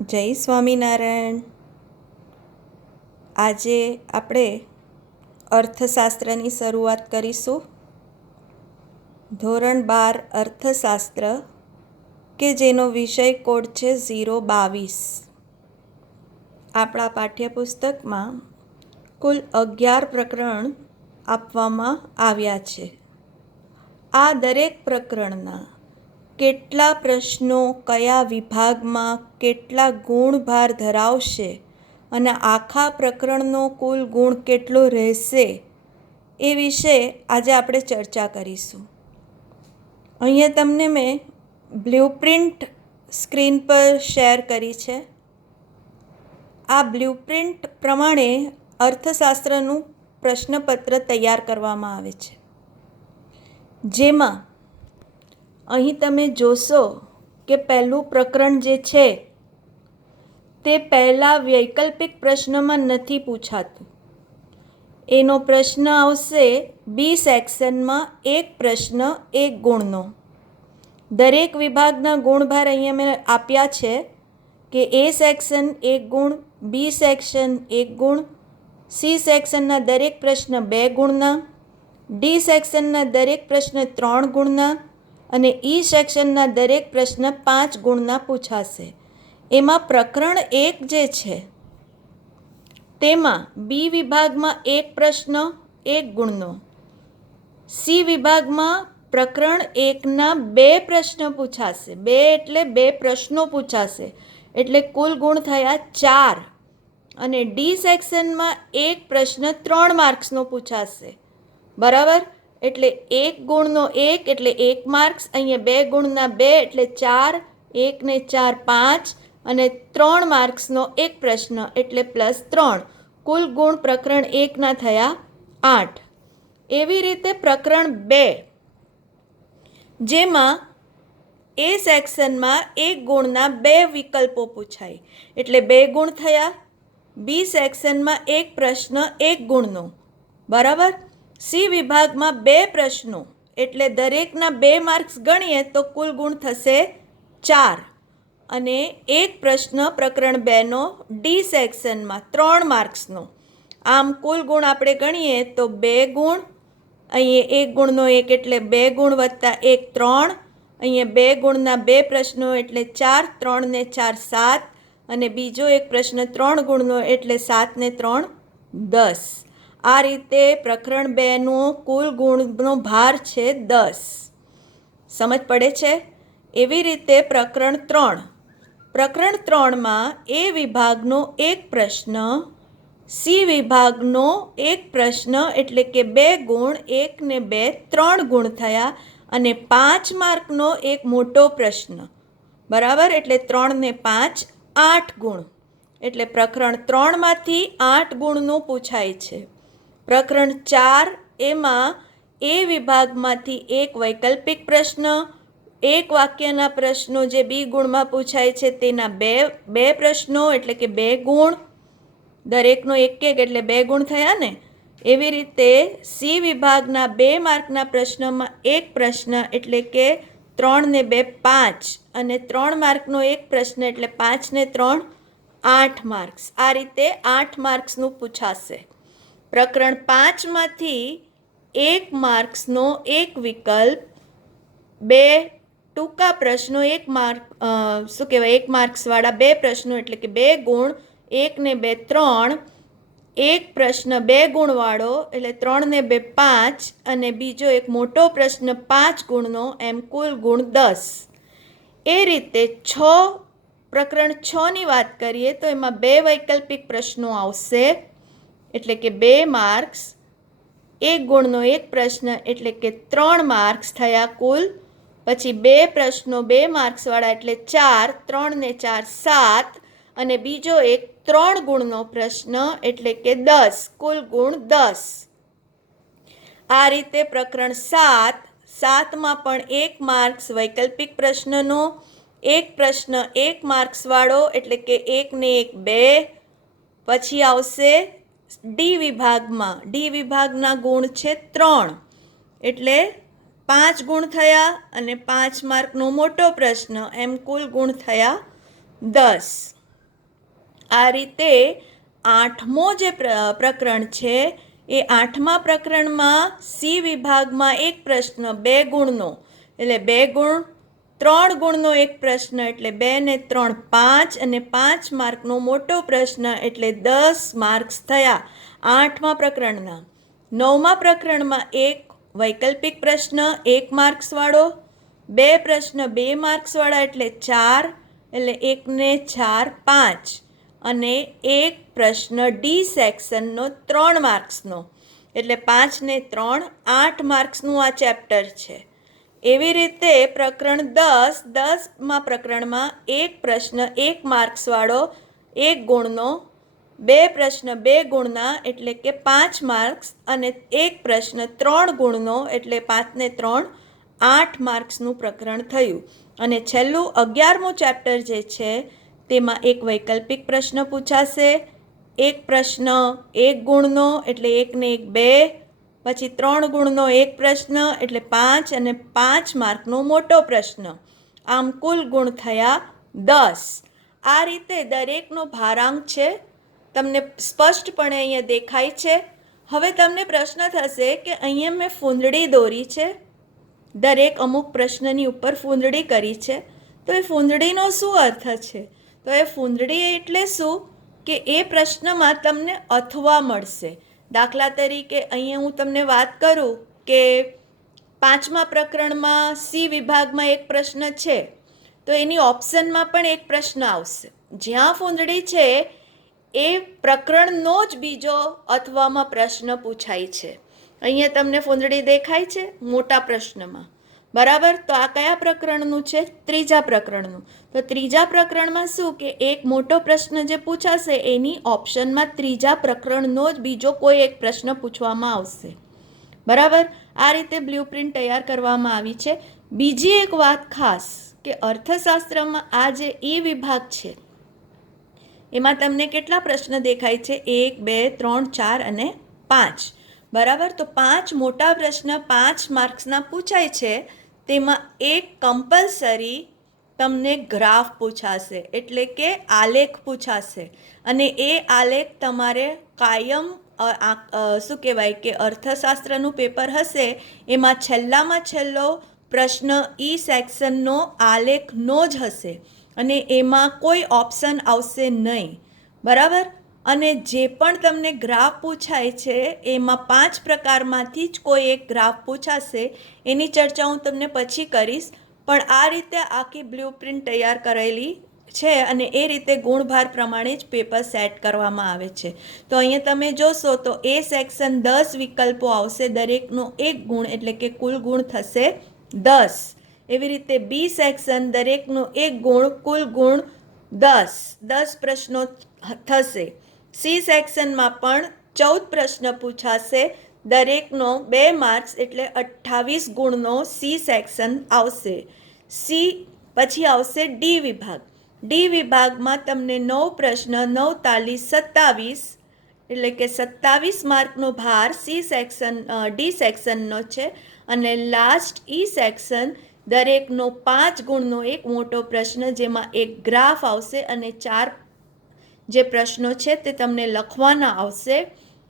જય સ્વામિનારાયણ. આજે આપણે અર્થશાસ્ત્રની શરૂઆત કરીશું. ધોરણ 12 અર્થશાસ્ત્ર કે જેનો વિષય કોડ છે 022. આપણા પાઠ્યપુસ્તકમાં કુલ 11 પ્રકરણ આપવામાં આવ્યા છે. આ દરેક પ્રકરણના કેટલા પ્રશ્નો કયા વિભાગમાં કેટલા ગુણભાર ધરાવશે અને આખા પ્રકરણનો કુલ ગુણ કેટલો રહેશે એ વિશે આજે આપણે ચર્ચા કરીશું. અહીંયા તમને મેં બ્લુપ્રિન્ટ સ્ક્રીન પર શેર કરી છે. આ બ્લુપ્રિન્ટ પ્રમાણે અર્થશાસ્ત્રનું પ્રશ્નપત્ર તૈયાર કરવામાં આવે છે, જેમાં અહીં તમે જોશો કે પહેલું પ્રકરણ જે છે તે પહેલાં વૈકલ્પિક પ્રશ્નમાં નથી પૂછાતું. એનો પ્રશ્ન આવશે બી સેક્શનમાં, એક પ્રશ્ન એક ગુણનો. દરેક વિભાગના ગુણભાર અહીંયા મેં આપ્યા છે કે એ સેક્શન 1 ગુણ, બી સેક્શન 1 ગુણ, સી સેક્શનના દરેક પ્રશ્ન 2 ગુણના, ડી સેક્શનના દરેક પ્રશ્ન 3 ગુણના અને ઈ સેક્શનના દરેક પ્રશ્ન 5 ગુણના પૂછાશે. એમાં પ્રકરણ 1 જે છે તેમાં બી વિભાગમાં એક પ્રશ્ન 1 ગુણનો, સી વિભાગમાં પ્રકરણ 1ના 2 પ્રશ્ન પૂછાશે. 2 એટલે 2 પ્રશ્નો પૂછાશે, એટલે કુલ ગુણ થયા 4. અને ડી સેક્શનમાં એક પ્રશ્ન 3 માર્ક્સનો પૂછાશે. બરાબર? એટલે 1 ગુણનો 1 એટલે 1 માર્ક્સ, અહીંયા 2 ગુણના 2 એટલે 4, 1 ને 4 5 અને 3 માર્ક્સનો એક પ્રશ્ન એટલે +3. કુલ ગુણ પ્રકરણ 1ના થયા 8. એવી રીતે પ્રકરણ 2 જેમાં એ સેક્શનમાં 1 ગુણના 2 વિકલ્પો પૂછાય એટલે 2 ગુણ થયા. બી સેક્શનમાં એક પ્રશ્ન 1 ગુણનો. બરાબર? સી વિભાગમાં 2 પ્રશ્નો એટલે દરેકના 2 માર્ક્સ ગણીએ તો કુલ ગુણ થશે 4. અને એક પ્રશ્ન પ્રકરણ 2નો ડી સેક્શનમાં 3 માર્ક્સનો. આમ કુલ ગુણ આપણે ગણીએ તો 2 ગુણ, અહીંયા 1 ગુણનો 1 એટલે 2 ગુણ વત્તા 1 3, અહીંયા 2 ગુણના 2 પ્રશ્નો એટલે 4, 3 ને 4 7 અને બીજો એક પ્રશ્ન 3 ગુણનો એટલે 7 ને 3 10. આ રીતે પ્રકરણ 2નો કુલ ગુણનો ભાર છે 10. સમજ પડે છે? એવી રીતે પ્રકરણ 3. પ્રકરણ 3માં એ વિભાગનો એક પ્રશ્ન, સી વિભાગનો એક પ્રશ્ન એટલે કે 2 ગુણ, 1 ને 2 3 ગુણ થયા અને 5 માર્કનો એક મોટો પ્રશ્ન. બરાબર? એટલે 3 ને 5 8 ગુણ. એટલે પ્રકરણ 3માંથી 8 ગુણનું પૂછાય છે. પ્રકરણ 4 એમાં એ વિભાગમાંથી એક વૈકલ્પિક પ્રશ્ન, એક વાક્યના પ્રશ્નો જે બી ગુણમાં પૂછાય છે તેના બે પ્રશ્નો એટલે કે 2 ગુણ, દરેકનો 1 એટલે 2 ગુણ થયા ને. એવી રીતે સી વિભાગના 2 માર્કના પ્રશ્નમાં એક પ્રશ્ન એટલે કે 3 ને 2 5 અને 3 માર્કનો એક પ્રશ્ન એટલે 5 ને 3 8 માર્ક્સ. આ રીતે 8 માર્ક્સનું પૂછાશે. પ્રકરણ 5માંથી 1 માર્ક્સનો એક વિકલ્પ, 2 ટૂંકા પ્રશ્નો, 1 માર્ક્સવાળા 2 પ્રશ્નો એટલે કે 2 ગુણ, 1 ને 2 3, એક પ્રશ્ન 2 ગુણવાળો એટલે 3 ને 2 5 અને બીજો એક મોટો પ્રશ્ન 5 ગુણનો, એમ કુલ ગુણ 10. એ રીતે પ્રકરણ 6ની વાત કરીએ તો એમાં 2 વૈકલ્પિક પ્રશ્નો આવશે એટલે કે 2 માર્ક્સ, 1 ગુણનો એક પ્રશ્ન એટલે કે 3 માર્ક્સ થયા કુલ. પછી 2 પ્રશ્નો 2 માર્ક્સવાળા એટલે 4, 3 ને 4 7 અને બીજો એક 3 ગુણનો પ્રશ્ન એટલે કે 10. કુલ ગુણ 10. આ રીતે પ્રકરણ 7માં પણ 1 માર્ક્સ વૈકલ્પિક પ્રશ્નનો, એક પ્રશ્ન 1 માર્ક્સવાળો એટલે કે 1 ને 1 2. પછી આવશે ડી વિભાગના ગુણ છે 3 એટલે 5 ગુણ થયા અને 5 માર્કનો મોટો પ્રશ્ન, એમ કુલ ગુણ થયા 10. આ રીતે 8મો જે પ્રકરણ છે એ 8મા પ્રકરણમાં સી વિભાગમાં એક પ્રશ્ન 2 ગુણનો એટલે 2 ગુણ, 3 ગુણનો એક પ્રશ્ન એટલે 2 ને 3 5 અને 5 માર્કનો મોટો પ્રશ્ન એટલે 10 માર્ક્સ થયા 8મા પ્રકરણના. 9મા પ્રકરણમાં એક વૈકલ્પિક પ્રશ્ન 1 માર્ક્સવાળો, 2 પ્રશ્ન 2 માર્ક્સવાળા એટલે 4 એટલે 1 ને 4 5 અને એક પ્રશ્ન ડી સેક્શનનો 3 માર્ક્સનો એટલે 5 ને 3 8 માર્ક્સનું આ ચેપ્ટર છે. એવી રીતે પ્રકરણ 10મા પ્રકરણમાં એક પ્રશ્ન 1 માર્ક્સવાળો 1 ગુણનો, 2 પ્રશ્ન 2 ગુણના એટલે કે 5 માર્ક્સ અને એક પ્રશ્ન 3 ગુણનો એટલે 5 ને 3 8 માર્ક્સનું પ્રકરણ થયું. અને છેલ્લું 11મું ચેપ્ટર જે છે તેમાં એક વૈકલ્પિક પ્રશ્ન પૂછાશે, એક પ્રશ્ન 1 ગુણનો એટલે 1 ને 1 2, પછી 3 ગુણનો એક પ્રશ્ન એટલે 5 અને 5 માર્કનો મોટો પ્રશ્ન. આમ કુલ ગુણ થયા 10. આ રીતે દરેકનો ભારાંક છે તમને સ્પષ્ટપણે અહીંયા દેખાય છે. હવે તમને પ્રશ્ન થશે કે અહીંયા મેં ફૂંદડી દોરી છે, દરેક અમુક પ્રશ્નની ઉપર ફૂંદડી કરી છે, તો એ ફૂંદડીનો શું અર્થ છે? તો એ ફૂંદડી એટલે શું કે એ પ્રશ્નમાં તમને અથવા મળશે. દાખલા તરીકે અહીંયા હું તમને વાત કરું કે 5મા પ્રકરણમાં સી વિભાગમાં એક પ્રશ્ન છે, તો એની ઓપ્શનમાં પણ એક પ્રશ્ન આવશે. જ્યાં ફૂંદડી છે એ પ્રકરણનો જ બીજો અથવામાં પ્રશ્ન પૂછાય છે. અહીંયા તમને ફૂંદડી દેખાય છે મોટા પ્રશ્નમાં, બરાબર? તો આ કયા પ્રકરણનું છે? 3જા પ્રકરણનું. તો 3જા પ્રકરણમાં શું કે એક મોટો પ્રશ્ન જે પૂછાશે એની ઓપ્શનમાં 3જા પ્રકરણનો જ બીજો કોઈ એક પ્રશ્ન પૂછવામાં આવશે, બરાબર? આ રીતે બ્લુપ્રિન્ટ તૈયાર કરવામાં આવી છે. બીજી એક વાત ખાસ કે અર્થશાસ્ત્રમાં આ જે ઈ વિભાગ છે એમાં તમને કેટલા પ્રશ્ન દેખાય છે? 1 2 3 4 અને 5, બરાબર? તો 5 મોટા પ્રશ્ન 5 માર્ક્સના પૂછાય છે. તેમાં એક કમ્પલસરી તમને ગ્રાફ પૂછાશે એટલે કે આલેખ પૂછાશે અને એ આલેખ તમારે કાયમ શું કહેવાય કે અર્થશાસ્ત્રનું પેપર હશે એમાં છેલ્લામાં છેલ્લો પ્રશ્ન ઈ સેક્શનનો આલેખનો જ હશે અને એમાં કોઈ ઓપ્શન આવશે નહીં, બરાબર? અને જે પણ તમને ગ્રાફ પૂછાય છે એમાં 5 પ્રકારમાંથી જ કોઈ એક ગ્રાફ પૂછાશે. એની ચર્ચા હું તમને પછી કરીશ. પણ આ રીતે આખી બ્લુપ્રિન્ટ તૈયાર કરેલી છે અને એ રીતે ગુણભાર પ્રમાણે જ પેપર સેટ કરવામાં આવે છે. તો અહીંયા તમે જોશો તો એ સેક્શન 10 વિકલ્પો આવશે, દરેકનો 1 ગુણ એટલે કે કુલ ગુણ થશે 10. એવી રીતે બી સેક્શન દરેકનો 1 ગુણ, કુલ ગુણ 10 પ્રશ્નો થશે. સી સેક્શનમાં પણ 14 પ્રશ્ન પૂછાશે, દરેકનો 2 માર્ક્સ એટલે 28 ગુણનો સી સેક્શન આવશે. પછી આવશે ડી વિભાગ. ડી વિભાગમાં તમને 9 પ્રશ્ન 9 તાલી 27 એટલે કે 27 માર્કનો ભાર સી સેક્શન ડી સેક્શનનો છે અને લાસ્ટ ઈ સેક્શન દરેકનો 5 ગુણનો એક મોટો પ્રશ્ન જેમાં એક ગ્રાફ આવશે અને 4 જે પ્રશ્નો છે તે તમને લખવાના આવશે.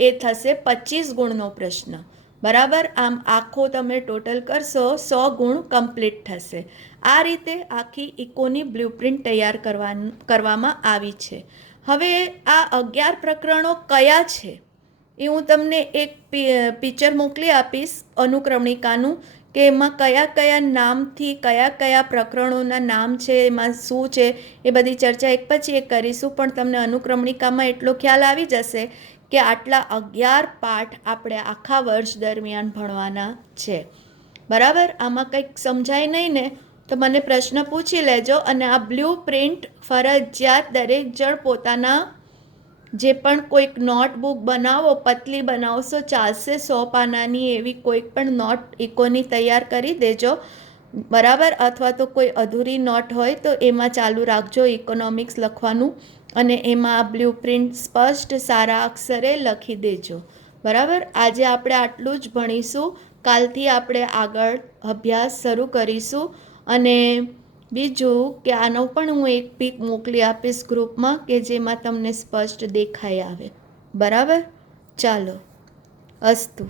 એ થશે 25 ગુણનો પ્રશ્ન, બરાબર? આમ આખો તમે ટોટલ કરશો 100 ગુણ કમ્પ્લીટ થશે. આ રીતે આખી ઇકોની બ્લુપ્રિન્ટ તૈયાર કરવામાં આવી છે. હવે આ 11 પ્રકરણો કયા છે એ હું તમને એક પિક્ચર મોકલી આપીશ અનુક્રમણિકાનું કે એમાં કયા કયા નામથી કયા કયા પ્રકરણોના નામ છે, એમાં શું છે એ બધી ચર્ચા એક પછી એક કરીશું. પણ તમને અનુક્રમણિકામાં એટલો ખ્યાલ આવી જશે કે આટલા 11 પાઠ આપણે આખા વર્ષ દરમિયાન ભણવાના છે, બરાબર? આમાં કંઈક સમજાય નહીં ને તો મને પ્રશ્ન પૂછી લેજો. અને આ બ્લુપ્રિન્ટ ફરજિયાત દરેક જણ પોતાના જે પણ કોઈક નોટબુક બનાવો, પતલી બનાવશો ચાલશે, 100 પાનાની એવી કોઈક પણ નોટ ઇકોની તૈયાર કરી દેજો, બરાબર? અથવા તો કોઈ અધૂરી નોટ હોય તો એમાં ચાલુ રાખજો ઇકોનોમિક્સ લખવાનું અને એમાં બ્લુપ્રિન્ટ સ્પષ્ટ સારા અક્ષરે લખી દેજો, બરાબર? આજે આપણે આટલું જ ભણીશું. કાલથી આપણે આગળ અભ્યાસ શરૂ કરીશું અને બીજું કે આનો પણ હું એક પિક મોકલી આપીશ ગ્રુપમાં કે જેમાં તમને સ્પષ્ટ દેખાઈ આવે. બરાબર? ચાલો, અસ્તુ.